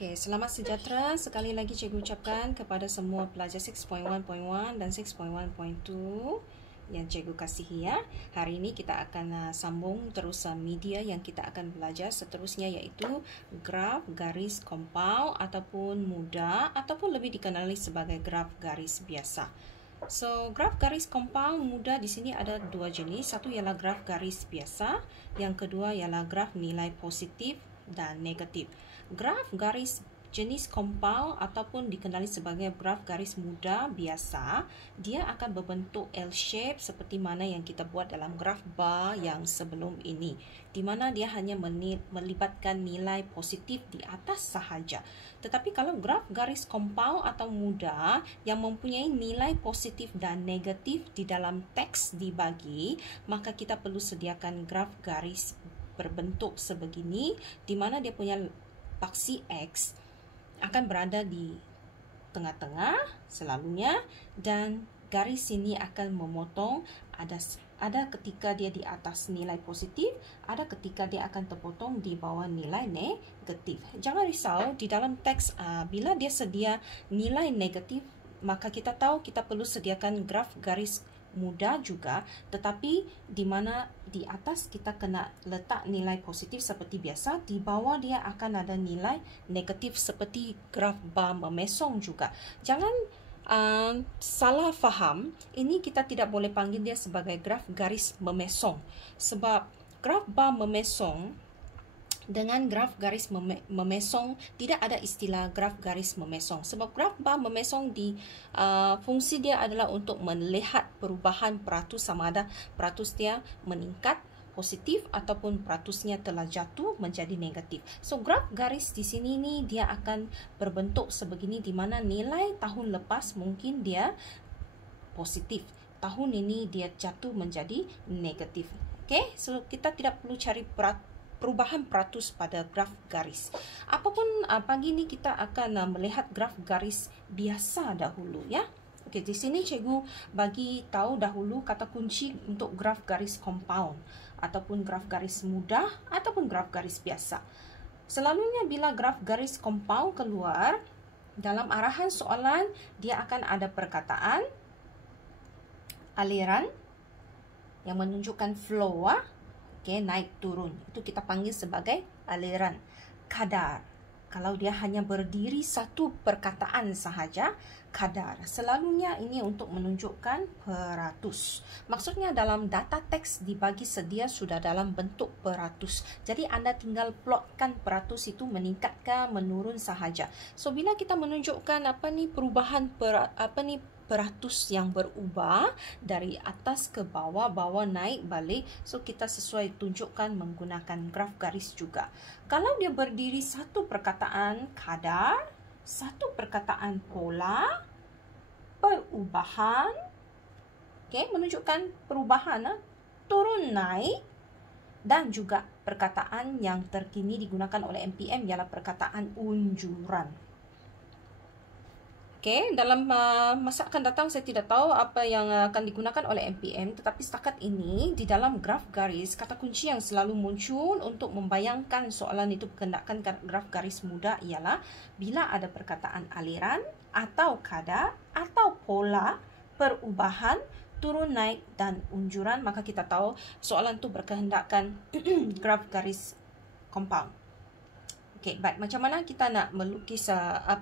Okey, selamat sejahtera. Sekali lagi cikgu ucapkan kepada semua pelajar 6.1.1 dan 6.1.2 yang cikgu kasihi ya. Hari ini kita akan sambung terus media yang kita akan belajar seterusnya, iaitu graf garis kompaun ataupun mudah ataupun lebih dikenali sebagai graf garis biasa. So, graf garis kompaun mudah di sini ada dua jenis. Satu ialah graf garis biasa, yang kedua ialah graf nilai positif dan negatif. Graf garis jenis kompaun ataupun dikenali sebagai graf garis mudah biasa, dia akan berbentuk L shape seperti mana yang kita buat dalam graf bar yang sebelum ini, di mana dia hanya melibatkan nilai positif di atas sahaja. Tetapi kalau graf garis kompaun atau mudah yang mempunyai nilai positif dan negatif di dalam teks dibagi, maka kita perlu sediakan graf garis berbentuk sebegini, di mana dia punya paksi X akan berada di tengah-tengah selalunya, dan garis ini akan memotong, ada ketika dia di atas nilai positif, ada ketika dia akan terpotong di bawah nilai negatif. Jangan risau, di dalam teks bila dia sedia nilai negatif, maka kita tahu kita perlu sediakan graf garis mudah juga, tetapi di mana di atas kita kena letak nilai positif seperti biasa, di bawah dia akan ada nilai negatif seperti graf bar memesong juga. Jangan salah faham, ini kita tidak boleh panggil dia sebagai graf garis memesong, sebab graf bar memesong dengan graf garis memesong tidak ada istilah graf garis memesong, sebab graf bar memesong fungsi dia adalah untuk melihat perubahan peratus, sama ada peratus dia meningkat positif ataupun peratusnya telah jatuh menjadi negatif. So graf garis di sini ni dia akan berbentuk sebegini, di mana nilai tahun lepas mungkin dia positif, tahun ini dia jatuh menjadi negatif. Okay, so kita tidak perlu cari perubahan peratus pada graf garis. Apapun pagi ini kita akan melihat graf garis biasa dahulu ya. Okey, di sini cikgu bagi tahu dahulu kata kunci untuk graf garis kompaun ataupun graf garis mudah ataupun graf garis biasa. Selalunya bila graf garis kompaun keluar, dalam arahan soalan dia akan ada perkataan, aliran yang menunjukkan flow naik turun, itu kita panggil sebagai aliran. Kadar, kalau dia hanya berdiri satu perkataan sahaja, kadar. Selalunya ini untuk menunjukkan peratus. Maksudnya dalam data teks dibagi sedia sudah dalam bentuk peratus. Jadi anda tinggal plotkan peratus itu meningkat ke menurun sahaja. So bila kita menunjukkan perubahan peratus yang berubah dari atas ke bawah, bawah naik balik, so kita sesuai tunjukkan menggunakan graf garis juga. Kalau dia berdiri satu perkataan kadar, satu perkataan pola, perubahan, menunjukkan perubahan turun naik, dan juga perkataan yang terkini digunakan oleh MPM ialah perkataan unjuran. Dalam masa akan datang saya tidak tahu apa yang akan digunakan oleh MPM, tetapi setakat ini di dalam graf garis, kata kunci yang selalu muncul untuk membayangkan soalan itu berkenaan graf garis mudah ialah bila ada perkataan aliran atau kadar atau pola, perubahan, turun naik dan unjuran, maka kita tahu soalan itu berkehendakkan graf garis kompaun. Okey, baik, macam mana kita nak melukis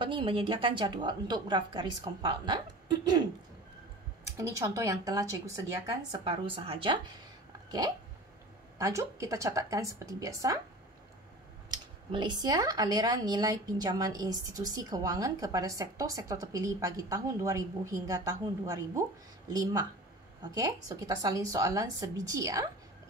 menyediakan jadual untuk graf garis kompaun. Ini contoh yang telah cikgu sediakan separuh sahaja. Okey. Tajuk kita catatkan seperti biasa. Malaysia, aliran nilai pinjaman institusi kewangan kepada sektor-sektor terpilih bagi tahun 2000 hingga tahun 2005. Okey, so kita salin soalan sebiji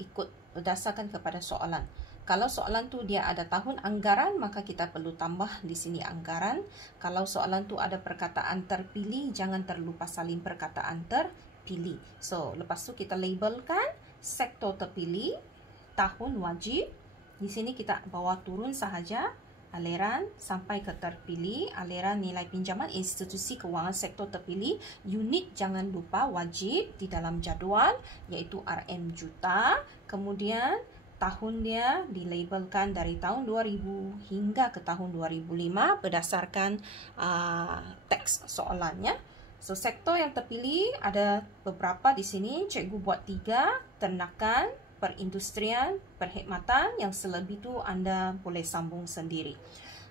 ikut berdasarkan kepada soalan. Kalau soalan tu dia ada tahun anggaran, maka kita perlu tambah di sini anggaran. Kalau soalan tu ada perkataan terpilih, jangan terlupa salin perkataan terpilih. So, lepas tu kita labelkan sektor terpilih, tahun wajib. Di sini kita bawa turun sahaja, aliran sampai ke terpilih, aliran nilai pinjaman institusi kewangan sektor terpilih, unit jangan lupa wajib di dalam jadual, iaitu RM juta. Kemudian tahun dia dilabelkan dari tahun 2000 hingga ke tahun 2005 berdasarkan teks soalannya. So, sektor yang terpilih ada beberapa di sini. Cikgu buat 3, ternakan, perindustrian, perkhidmatan. Yang selebih tu anda boleh sambung sendiri.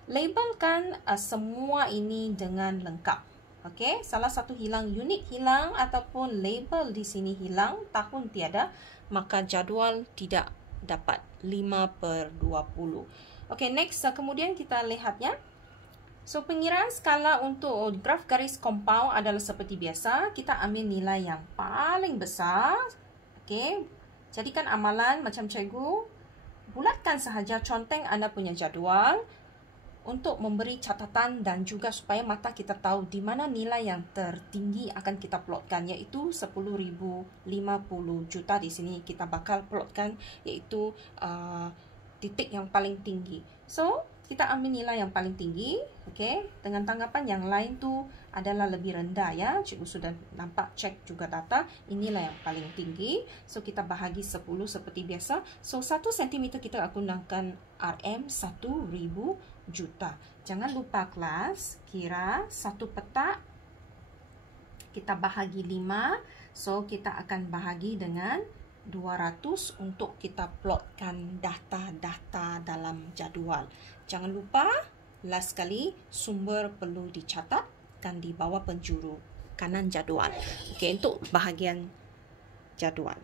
Labelkan semua ini dengan lengkap. Okey, salah satu hilang, unit hilang ataupun label di sini hilang, tahun tiada, maka jadual tidak dapat 5/20. Okey, next, kemudian kita lihatnya. So, pengiraan skala untuk graf garis kompaun adalah seperti biasa. Kita ambil nilai yang paling besar. Okey, jadikan amalan macam cikgu. Bulatkan sahaja conteng anda punya jadual untuk memberi catatan dan juga supaya mata kita tahu di mana nilai yang tertinggi akan kita plotkan, iaitu 10,050 juta. Di sini kita bakal plotkan iaitu titik yang paling tinggi. So, kita ambil nilai yang paling tinggi, okey, dengan tanggapan yang lain tu adalah lebih rendah ya. Cikgu sudah nampak cek juga data, inilah yang paling tinggi. So, kita bahagi 10 seperti biasa. So, 1 cm kita gunakan RM 1,000 juta. Jangan lupa kelas, kira 1 petak kita bahagi 5. So, kita akan bahagi dengan 200 untuk kita plotkan data-data dalam jadual. Jangan lupa, last sekali, sumber perlu dicatatkan di bawah penjuru kanan jadual. Okey, untuk bahagian jadual.